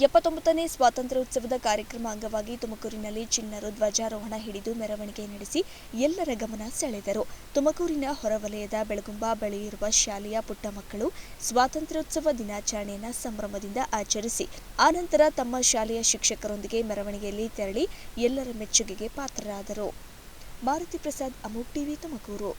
79ನೇ ಸ್ವಾತಂತ್ರ್ಯೋತ್ಸವದ ಕಾರ್ಯಕ್ರಮ ಅಂಗವಾಗಿ ತುಮಕೂರಿನಲ್ಲಿ ಚಿಣ್ಣರು ಧ್ವಜಾರೋಹಣ ಹಿಡಿದು ಮೆರವಣಿಗೆ ನಡೆಸಿ ಎಲ್ಲರ ಗಮನ ಸೆಳೆದರು. ತುಮಕೂರಿನ ಹೊರವಲಯದ ಬೆಳಗುಂಬ ಬಳಿ ಇರುವ ಶಾಲೆಯ ಪುಟ್ಟ ಮಕ್ಕಳು ಸ್ವಾತಂತ್ರ್ಯೋತ್ಸವ ದಿನಾಚರಣೆಯನ್ನು ಸಂಭ್ರಮದಿಂದ ಆಚರಿಸಿ ಆನಂತರ ತಮ್ಮ ಶಾಲೆಯ ಶಿಕ್ಷಕರೊಂದಿಗೆ ಮೆರವಣಿಗೆಯಲ್ಲಿ ತೆರಳಿ ಎಲ್ಲರ ಮೆಚ್ಚುಗೆಗೆ ಪಾತ್ರರಾದರು. ಮಾರುತಿ ಪ್ರಸಾದ್, ಅಮೋಘ್ ಟಿವಿ, ತುಮಕೂರು.